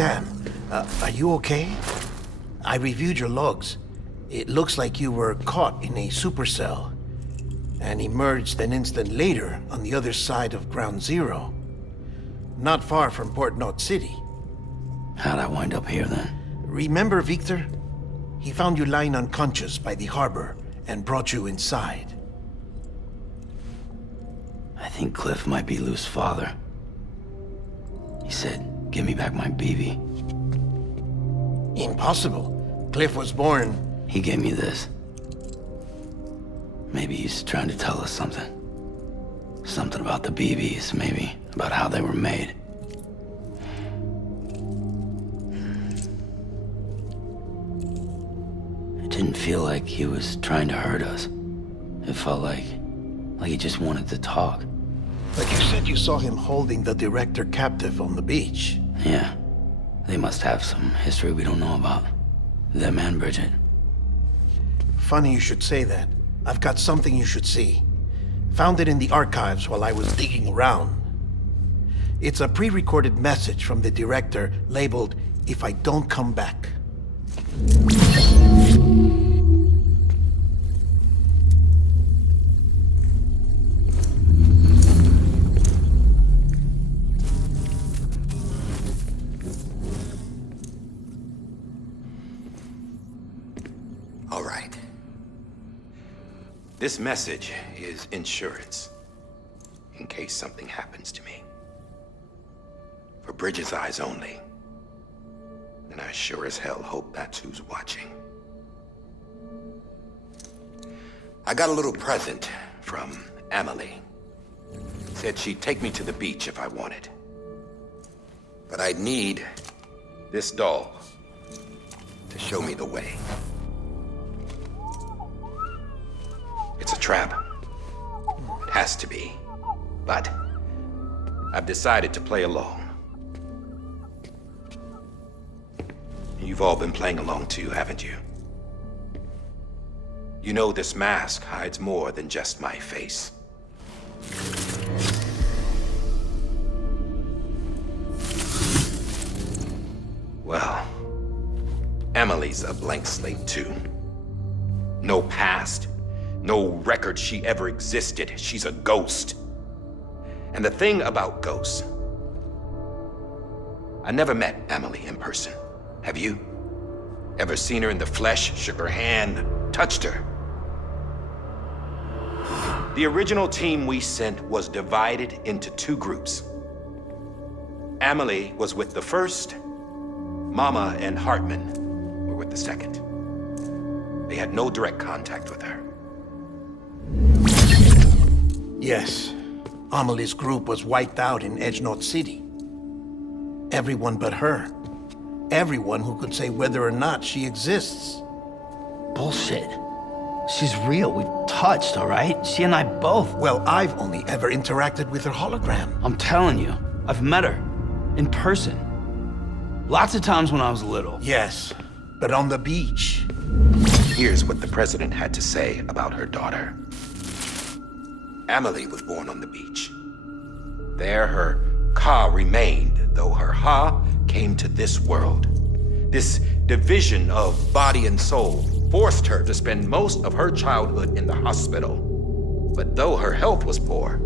Sam, are you okay? I reviewed your logs. It looks like you were caught in a supercell and emerged an instant later on the other side of Ground Zero. Not far from Port Knot City. How'd I wind up here then? Remember Victor? He found you lying unconscious by the harbor and brought you inside. I think Cliff might be Lou's father. He said, give me back my BB. Impossible. Cliff was born... He gave me this. Maybe he's trying to tell us something. Something about the BBs, maybe. About how they were made. It didn't feel like he was trying to hurt us. It felt like he just wanted to talk. But you said you saw him holding the director captive on the beach. Yeah. They must have some history we don't know about. Them and Bridget. Funny you should say that. I've got something you should see. Found it in the archives while I was digging around. It's a pre-recorded message from the director labeled, "If I don't come back." All right. This message is insurance, in case something happens to me. For Bridget's eyes only. And I sure as hell hope that's who's watching. I got a little present from Emily. Said she'd take me to the beach if I wanted. But I'd need this doll to show me the way. It's a trap. It has to be. But I've decided to play along. You've all been playing along too, haven't you? You know this mask hides more than just my face. Well, Emily's a blank slate too. No past. No record she ever existed. She's a ghost. And the thing about ghosts, I never met Emily in person. Have you? Ever seen her in the flesh, shook her hand, touched her? The original team we sent was divided into two groups. Emily was with the first. Mama and Hartman were with the second. They had no direct contact with her. Yes. Amelie's group was wiped out in Edge Knot City. Everyone but her. Everyone who could say whether or not she exists. Bullshit. She's real. We've touched, all right? She and I both. Well, I've only ever interacted with her hologram. I'm telling you, I've met her. In person. Lots of times when I was little. Yes, but on the beach. Here's what the president had to say about her daughter. Emily was born on the beach. There her Ka remained, though her Ha came to this world. This division of body and soul forced her to spend most of her childhood in the hospital. But though her health was poor,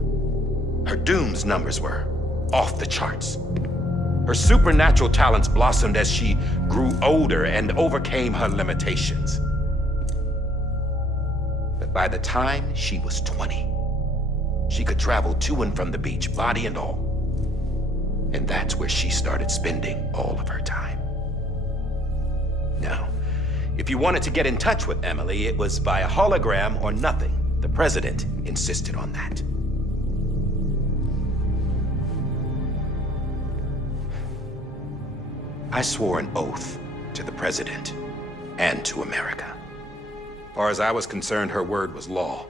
her Doom's numbers were off the charts. Her supernatural talents blossomed as she grew older and overcame her limitations. But by the time she was 20, she could travel to and from the beach, body and all. And that's where she started spending all of her time. Now, if you wanted to get in touch with Emily, it was via hologram or nothing. The president insisted on that. I swore an oath to the president and to America. As far as I was concerned, her word was law.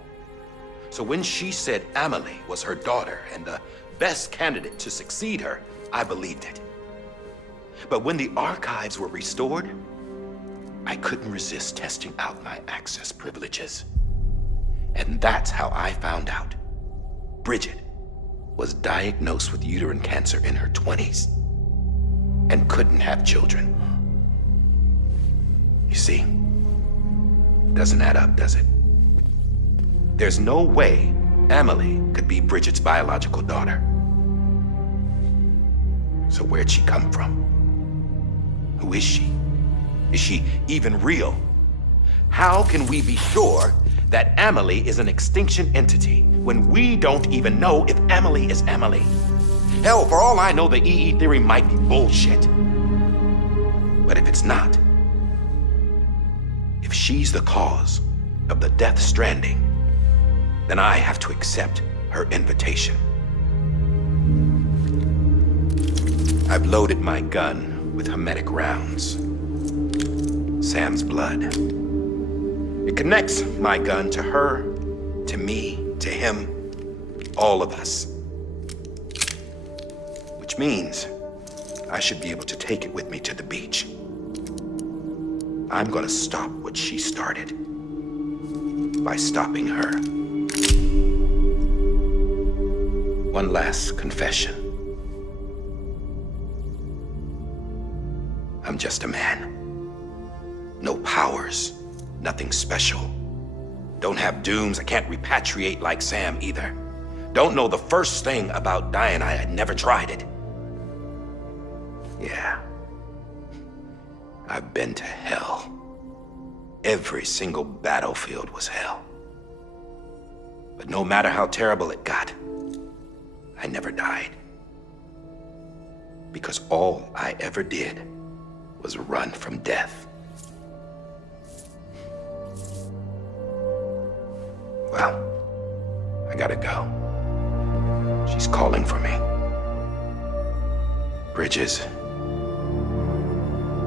So when she said Emily was her daughter and the best candidate to succeed her, I believed it. But when the archives were restored, I couldn't resist testing out my access privileges. And that's how I found out Bridget was diagnosed with uterine cancer in her 20s. and couldn't have children. You see, doesn't add up, does it? There's no way Amelie could be Bridget's biological daughter. So where'd she come from? Who is she? Is she even real? How can we be sure that Amelie is an extinction entity when we don't even know if Amelie is Amelie? Hell, for all I know, the EE theory might be bullshit. But if it's not, if she's the cause of the death stranding, then I have to accept her invitation. I've loaded my gun with hermetic rounds. Sam's blood. It connects my gun to her, to me, to him, all of us. Which means I should be able to take it with me to the beach. I'm gonna stop what she started by stopping her. One last confession. I'm just a man. No powers, nothing special. Don't have dooms, I can't repatriate like Sam either. Don't know the first thing about dying, I had never tried it. Yeah. I've been to hell. Every single battlefield was hell. But no matter how terrible it got, I never died. Because all I ever did was run from death. Well, I gotta go. She's calling for me. Bridges,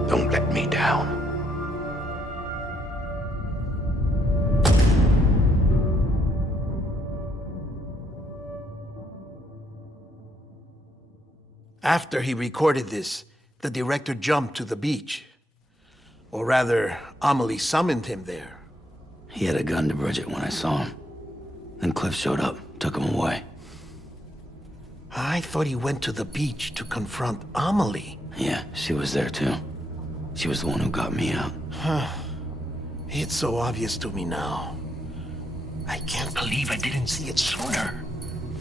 don't let me down. After he recorded this, the director jumped to the beach. Or rather, Amelie summoned him there. He had a gun to Bridget when I saw him. Then Cliff showed up, took him away. I thought he went to the beach to confront Amelie. Yeah, she was there too. She was the one who got me out. It's so obvious to me now. I can't believe I didn't see it sooner.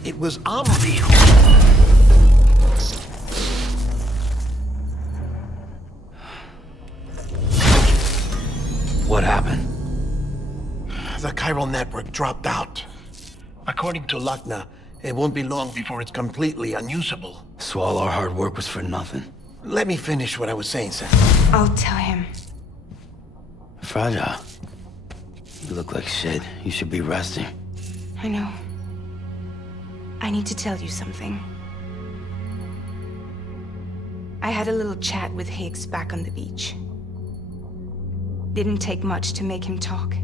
It was Amelie who... What happened? The chiral network dropped out. According to Lachna, it won't be long before it's completely unusable. So all our hard work was for nothing. Let me finish what I was saying, Sam. I'll tell him. Fragile. You look like shit. You should be resting. I know. I need to tell you something. I had a little chat with Higgs back on the beach. Didn't take much to make him talk.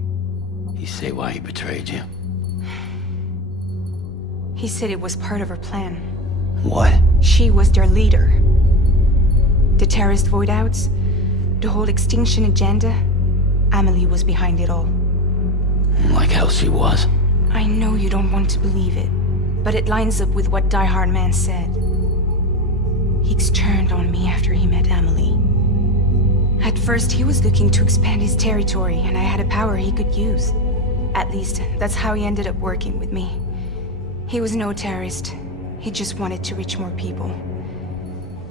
You say why he betrayed you? He said it was part of her plan. What? She was their leader. The terrorist voidouts, the whole extinction agenda, Amelie was behind it all. Like hell she was. I know you don't want to believe it, but it lines up with what Die Hard Man said. Higgs turned on me after he met Amelie. At first, he was looking to expand his territory, and I had a power he could use. At least, that's how he ended up working with me. He was no terrorist. He just wanted to reach more people.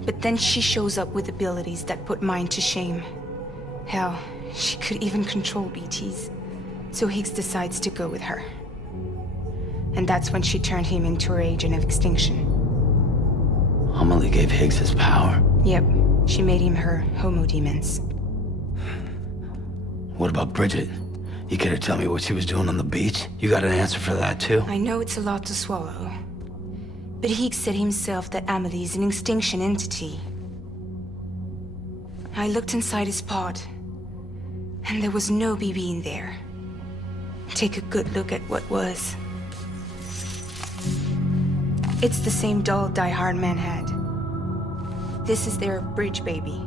But then she shows up with abilities that put mine to shame. Hell, she could even control BTs. So Higgs decides to go with her. And that's when she turned him into her agent of extinction. Amelie gave Higgs his power. Yep, she made him her homo demons. What about Bridget? You care to tell me what she was doing on the beach? You got an answer for that too? I know it's a lot to swallow. But Higgs said himself that Amelie is an extinction entity. I looked inside his pod, and there was no BB in there. Take a good look at what was. It's the same doll Die Hard Man had. This is their bridge baby.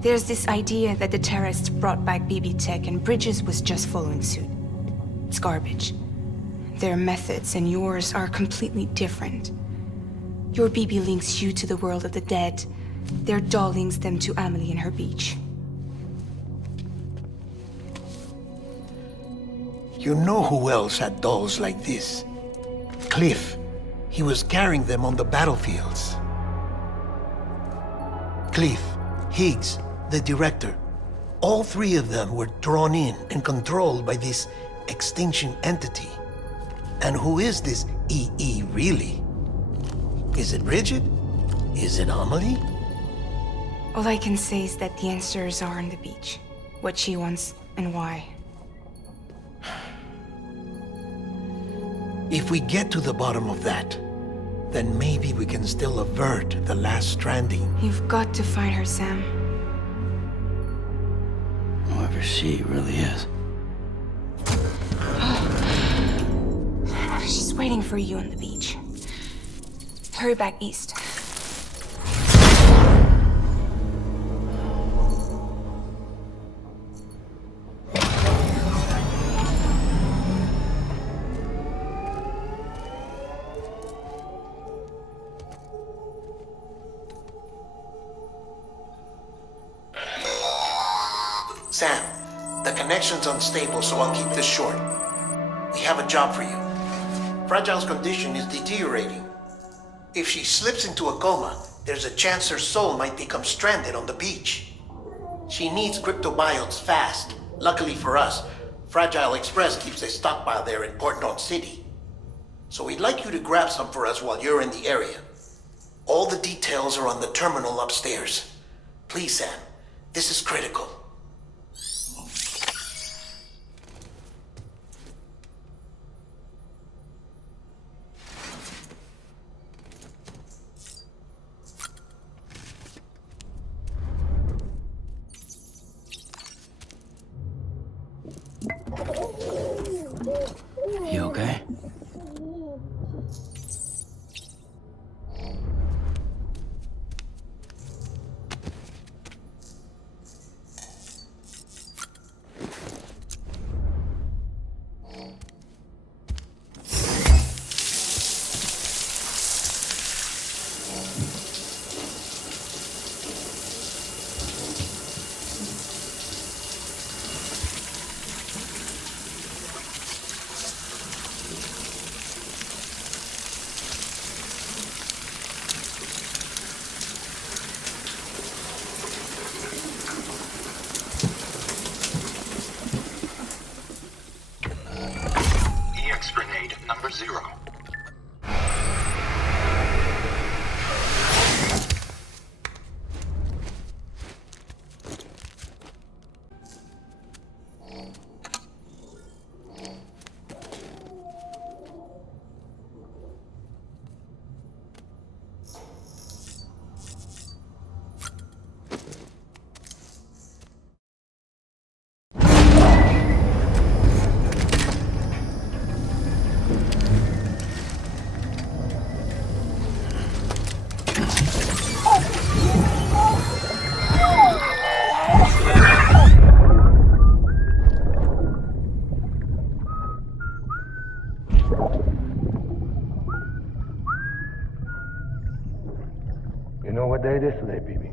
There's this idea that the terrorists brought back BB tech and Bridges was just following suit. It's garbage. Their methods and yours are completely different. Your BB links you to the world of the dead, Their doll links them to Amelie and her beach. You know who else had dolls like this? Cliff. He was carrying them on the battlefields. Cliff, Higgs, the director. All three of them were drawn in and controlled by this extinction entity. And who is this EE really? Is it Bridget? Is it Amelie? All I can say is that the answers are on the beach. What she wants and why. If we get to the bottom of that, then maybe we can still avert the last stranding. You've got to find her, Sam. Whoever she really is. She's waiting for you on the beach. Hurry back east. Sam, the connection's unstable, so I'll keep this short. We have a job for you. Fragile's condition is deteriorating. If she slips into a coma, there's a chance her soul might become stranded on the beach. She needs cryptobiotes fast. Luckily for us, Fragile Express keeps a stockpile there in Port North City. So we'd like you to grab some for us while you're in the area. All the details are on the terminal upstairs. Please, Sam, this is critical. You okay? Grenade number 0. You know what day it is today, BB?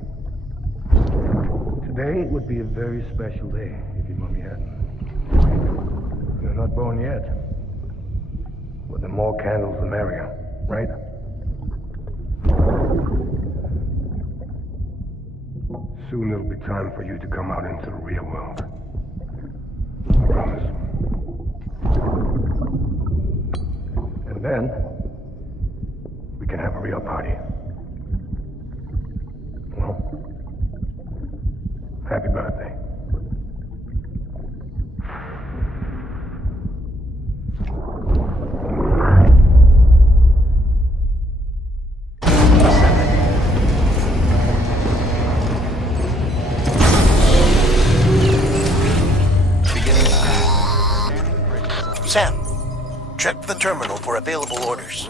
Today would be a very special day if your mommy hadn't. You're not born yet. But the more candles, the merrier, right? Soon it'll be time for you to come out into the real world. I promise. And then, we can have a real party. Well, happy birthday. Sam, check the terminal for available orders.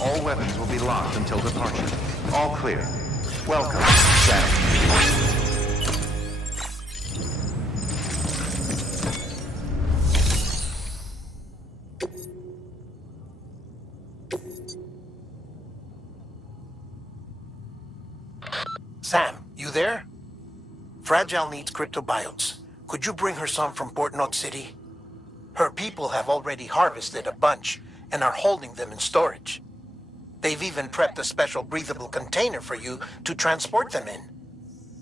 All weapons will be locked until departure. All clear. Welcome, Sam. Fragile needs cryptobiotes. Could you bring her some from Port Knot City? Her people have already harvested a bunch and are holding them in storage. They've even prepped a special breathable container for you to transport them in.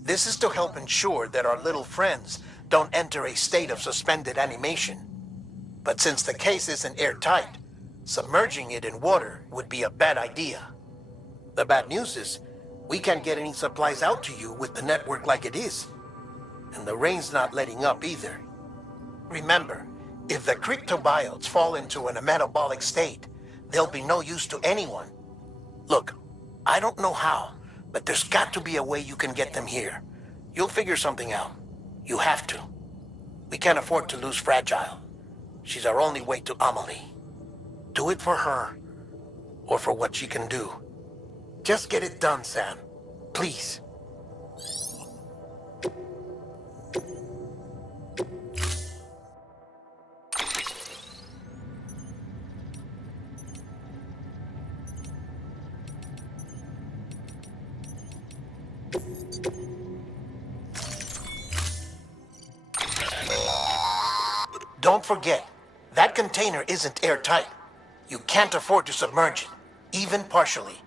This is to help ensure that our little friends don't enter a state of suspended animation. But since the case isn't airtight, submerging it in water would be a bad idea. The bad news is, we can't get any supplies out to you with the network like it is. And the rain's not letting up either. Remember, if the cryptobiotes fall into a metabolic state, they'll be no use to anyone. Look, I don't know how, but there's got to be a way you can get them here. You'll figure something out. You have to. We can't afford to lose Fragile. She's our only way to Amelie. Do it for her, or for what she can do. Just get it done, Sam. Please. Don't forget, that container isn't airtight. You can't afford to submerge it, even partially.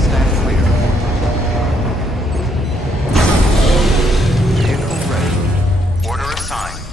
Stand clear. Vehicle ready. Order assigned.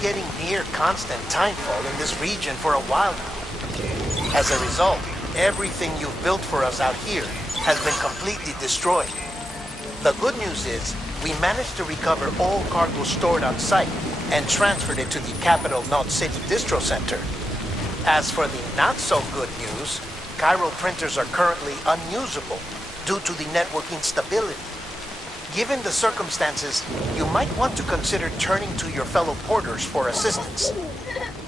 Getting near constant timefall in this region for a while now. As a result, everything you've built for us out here has been completely destroyed. The good news is, we managed to recover all cargo stored on site and transferred it to the Capital Knot City Distro Center. As for the not-so-good news, Chiral printers are currently unusable due to the network instability. Given the circumstances, you might want to consider turning to your fellow porters for assistance.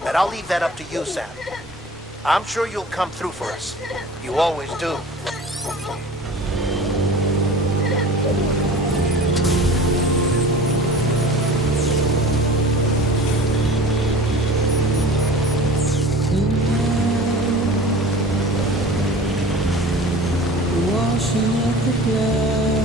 But I'll leave that up to you, Sam. I'm sure you'll come through for us. You always do. Washing at the ground.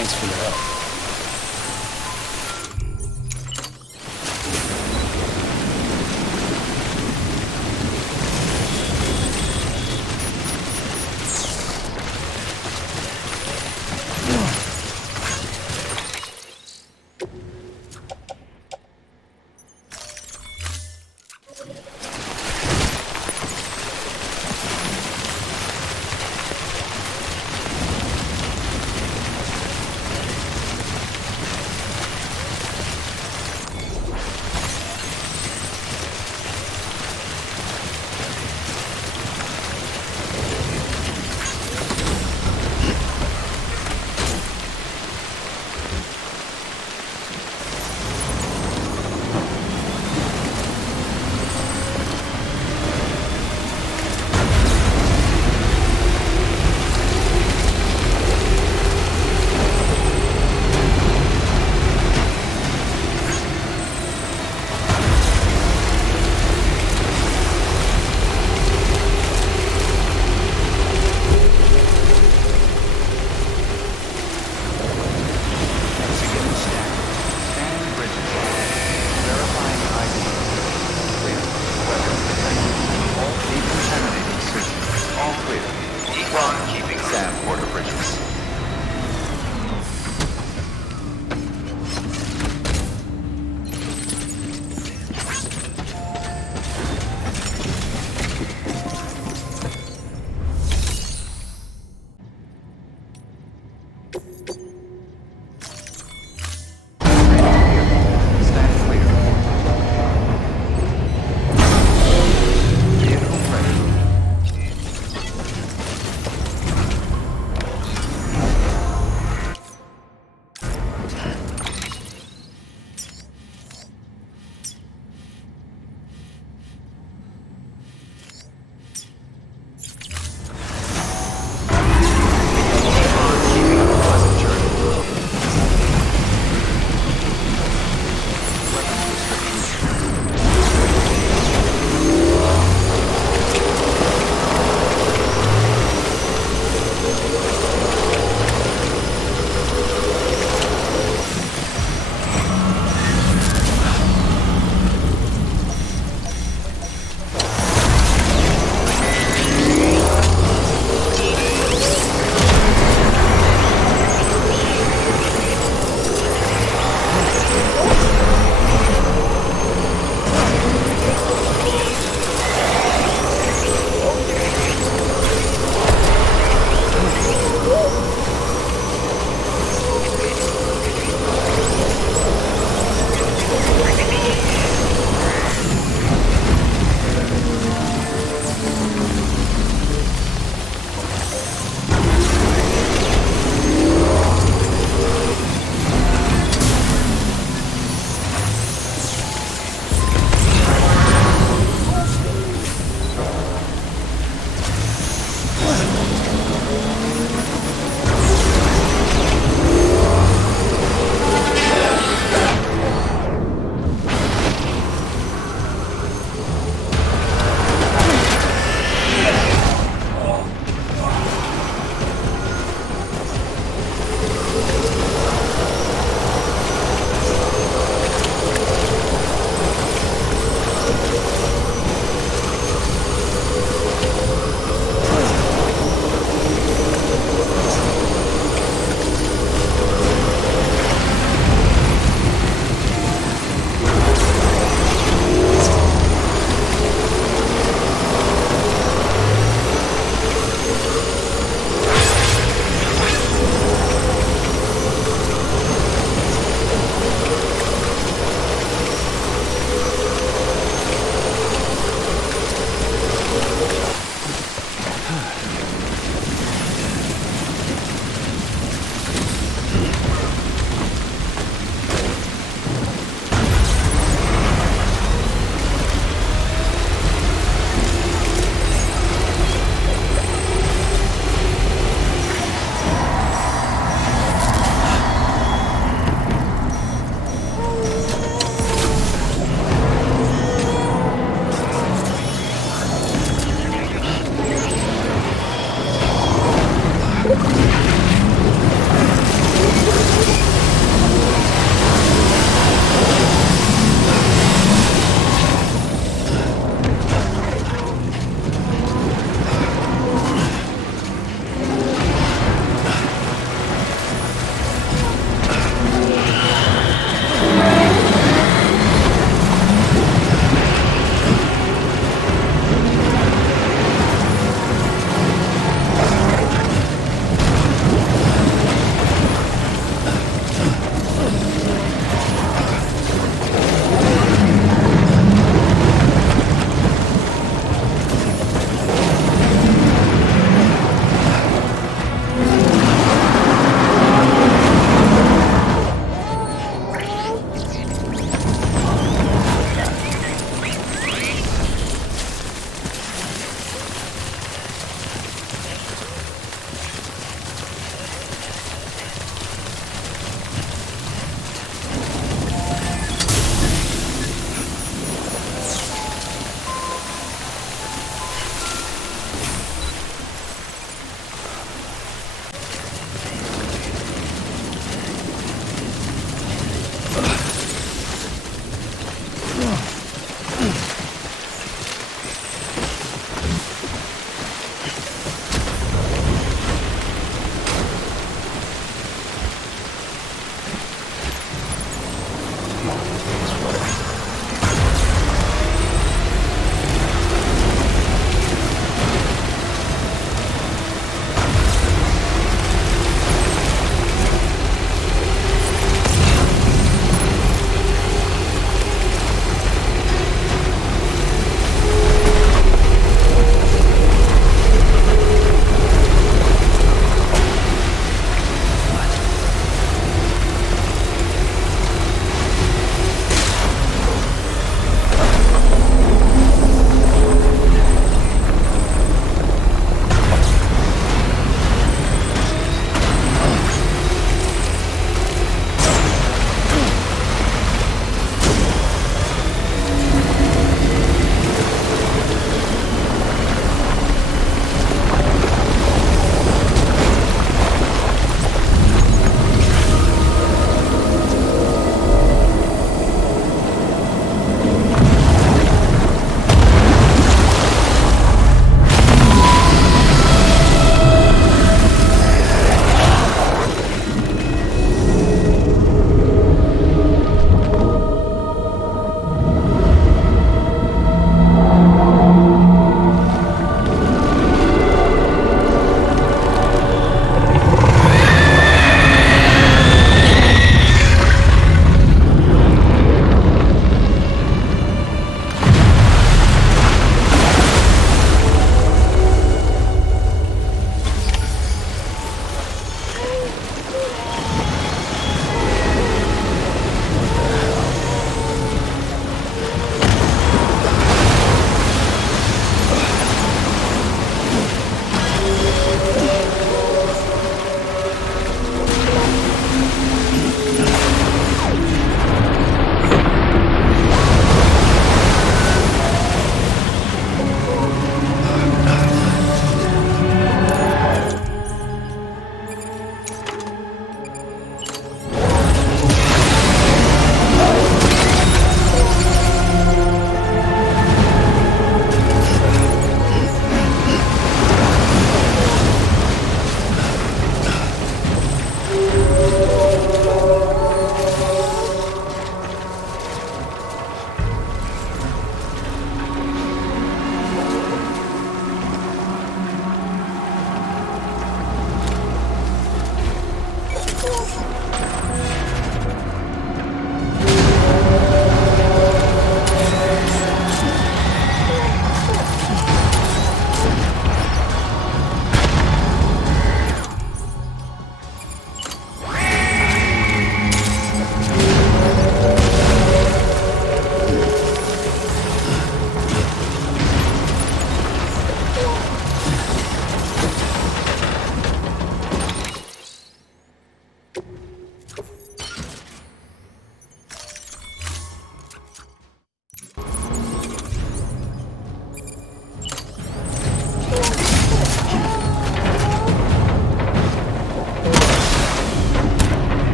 Thanks for your help.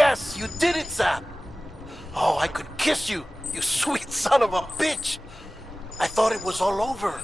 Yes, you did it, Sam! Oh, I could kiss you, you sweet son of a bitch! I thought it was all over.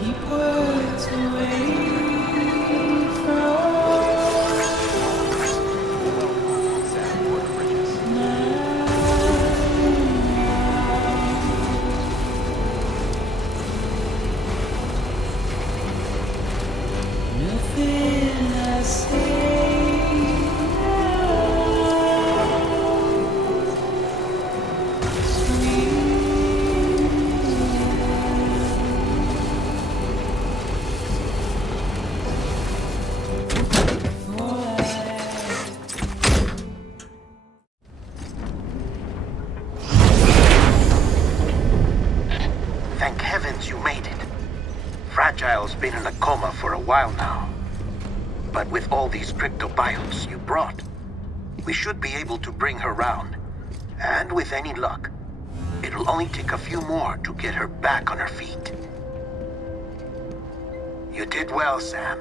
Keep words away from nothing I say Thank heavens you made it. Fragile's been in a coma for a while now. But with all these cryptobiotes you brought, we should be able to bring her round. And with any luck, it'll only take a few more to get her back on her feet. You did well, Sam.